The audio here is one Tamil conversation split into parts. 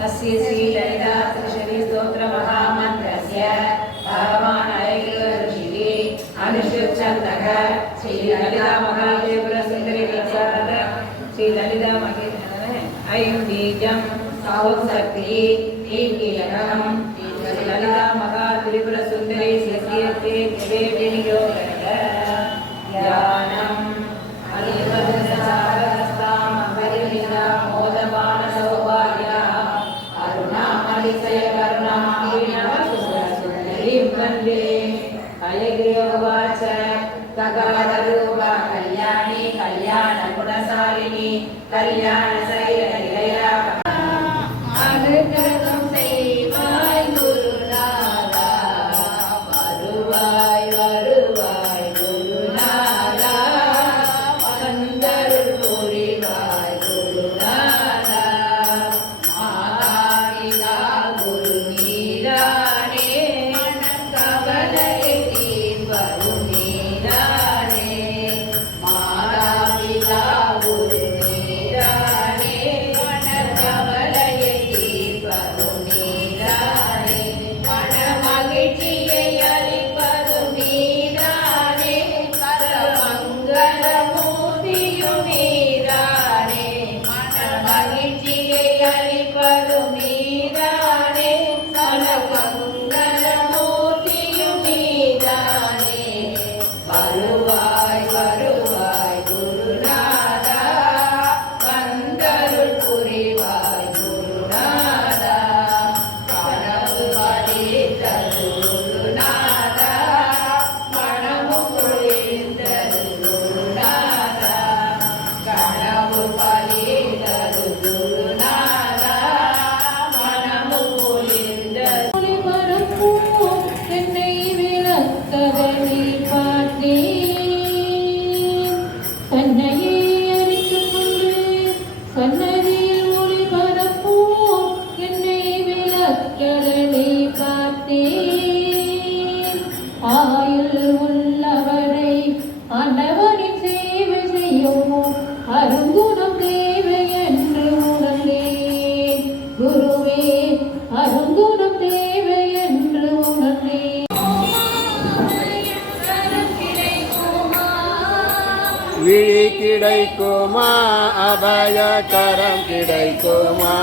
तस्य श्रीललिता त्रिशरीस्तोत्रमहामन्त्रस्य भावमानैकऋषिः अनुष्ठुप्छन्दः श्रीललिता महादेवपुरसुन्दरी प्रसाद श्रीललिता ऐं बीजं सौशक्तिः ईकीलकं श्रीललिता महात्रिपुरसुन्दरी सस्यते निवेदिनियोगः ध्यानम् हयग्रीववाच कगाधरूपा कल्याणी कल्याणगुणशालिनी कल्याणशैलनिलया अनुग्रहं செய்வாய் குருநாதா வருவாய் வருவாய் குருநாதா வந்தருள் புரிவாய் குருநாதா மாதாவிதா குரு நீரானே கவலையை தீர்வரும் நீரானே மாதாவிதா குரு நீரானே கவலையை தீர்வரும் நீரானே மன மகிழ்ச்சியை அளிப்பதும் நீரானே சர்வமங்கள மூர்த்தியும் நீரானே மன மகிழ்ச்சியை அளிப்பதும் நீரானே சர்வமங்கள மூர்த்தியும் நீரானே வருவாய் வருவாய் குருநாதா வந்தருள் புரிவாய் குருநாதா கனவு பலித்தது குருநாதா மனமும் பொழிந்தது குருநாதா கனவு பலித்தது குருநாதா மனமும் பொழிந்தது ஒளிபரப்பும் என்னை விளக்கதனை பார்த்தேன் தன்னையே அறிந்து கொண்டு சன்னதியில் ஒளிபரப்பும் என்னை விளக்கதனை பார்த்தேன் ஆயுள் உள்ளவரை ஆண்டவனின் சேவை செய்யும் அருங்குணம் தேவை என்று உணர்ந்தேன் குருவே அருங்குணம் தேவை என்று உணர்ந்தேன் விழி கிடைக்குமா அபயகரம் கிடைக்குமா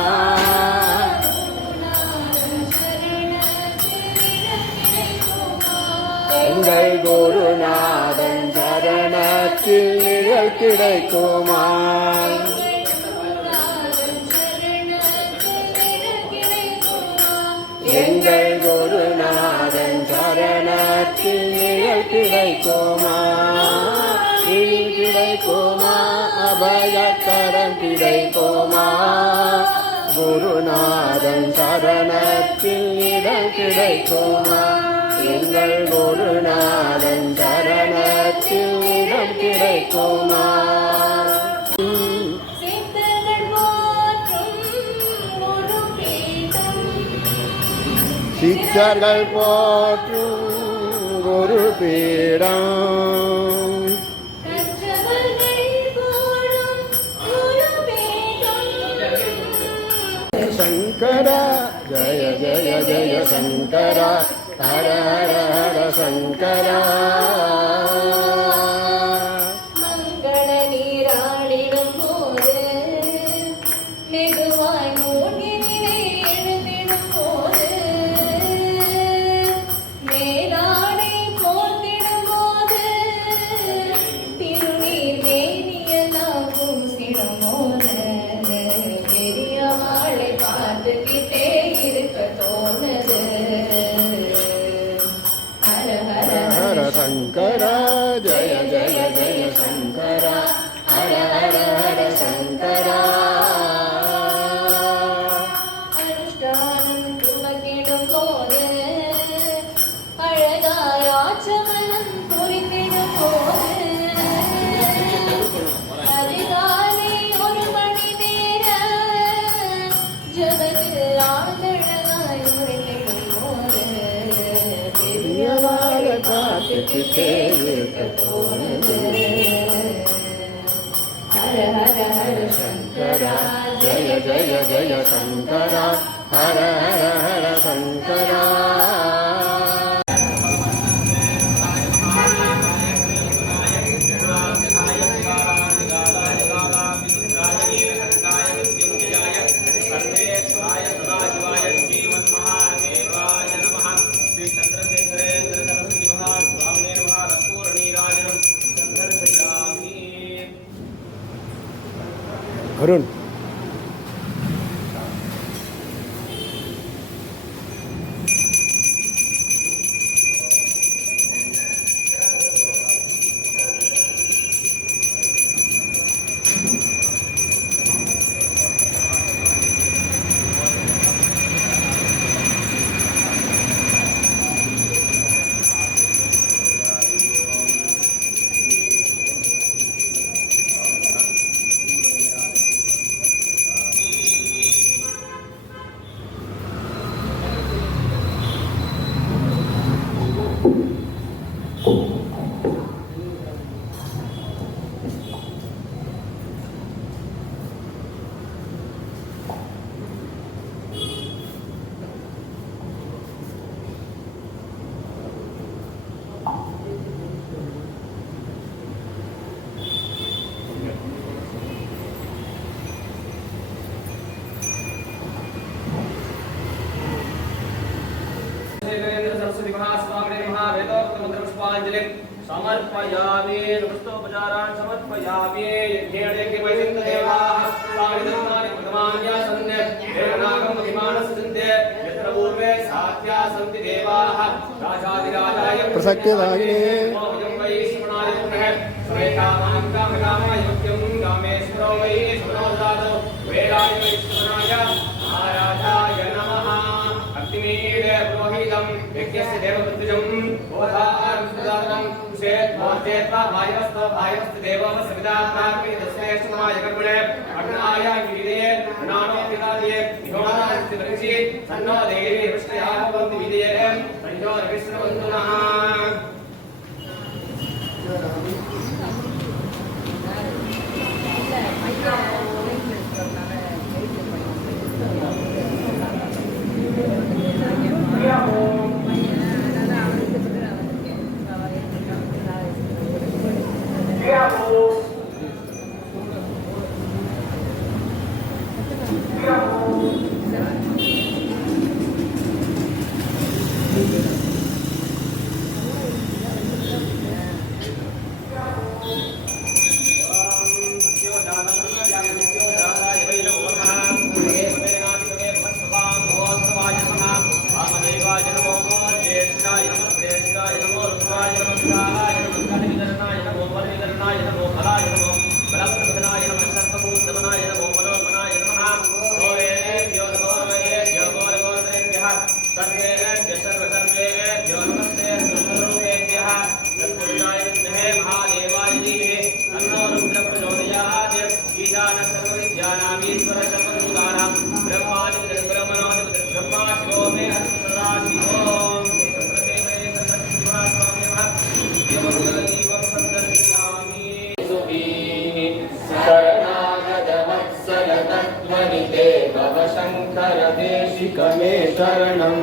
எங்கள் குருநாதன் சரணத்தில் நிழல் கிடைக்குமா எங்கள் குருநாதன் சரணத்தில் நிழல் கிடைக்குமா விழி கிடைக்குமா அபயகரம் கிடைக்குமா குருநாதன் சரணத்தில் இடம் கிடைக்குமா எங்கள் குருநாதன் சரணத்தில் இடம் கிடைக்குமா சித்தர்கள் போற்றும் குரு பீடம் சங்கரா ஜய ஜய ஜய சங்கரா ஹர ஹர ஹர சங்கரா மங்கள நீராடிடும் போது மெதுவாய் மூழ்கினிலே எழுந்திடும் போது மேலாடை போர்த்திடும் போது திருநீர் மேனியெல்லாம் பூசிடும் போது பெரியவாளை பார்த்துக்கிட்டே இருக்க தோணுது ஹர ஹர ஹர சங்கரா ஜய ஜய ஜய சங்கரா ஹர ஹர ஹர சங்கரா அனுஷ்டானம் துவக்கிடும் போது அழகாய் ஆச்சமனம் புரிந்திடும் போது அதிகாலை 1 மணி நேர ஜபத்தில் ஆழ்ந்தழகாய் உரைத்திடும் போது பெரியவாளை பார்த்துக்கிட்டே இருக்க தோணுது ஹர ஹர ஹர சங்கரா ஜய जय जय जय शंकरा हर हर हर शंकरा अरुण समर्पयामि नमस्तोपचारान् समर्पयामि यज्ञेन यज्ञपैसिन्द देवाः साविदन्तानि प्रथमान्यासन् देवनागं महिमानस्सन्ते यत्र पूर्वे सात्या सन्ति देवाः राजाधिराजाय प्रसक्तिदायिने वै श्रवणाय पुनः समेकामां कामकामाय युक्तं कामेश्वरो वै श्रवणोदातो वेदाय वै श्रवणाय महाराजाय नमः अग्निमीडे पुरोहितं यज्ञस्य देवकृत्यजं बोधारं सुदानं चेत्वा भायवस्त देवः सविता प्राप्ति तस्मै समाय कर्मणे अग्नाय विदये नानो पितादिये योनास्ति वृक्षि सन्नो देवी विष्णयाः भवन्ति विदये संयो विष्णुवन्तुनः शङ्करदेशिकमे शरणं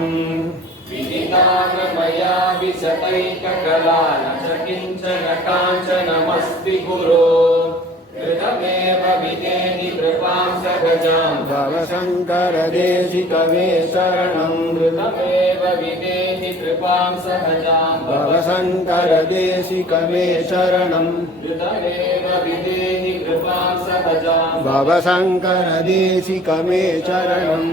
विदितामया विशतैककला न च किञ्चन काञ्चनमस्ति गुरो कृतमेव विदेहि कृपां सहजां भवशङ्करदेशिकमे शरणं कृतमेव विदेहि कृपां सहजां भवशङ्करदेशिकमे शरणं कृतमेव विदेहि कृपां सहजां भवशङ्करदेशिकमे शरणम्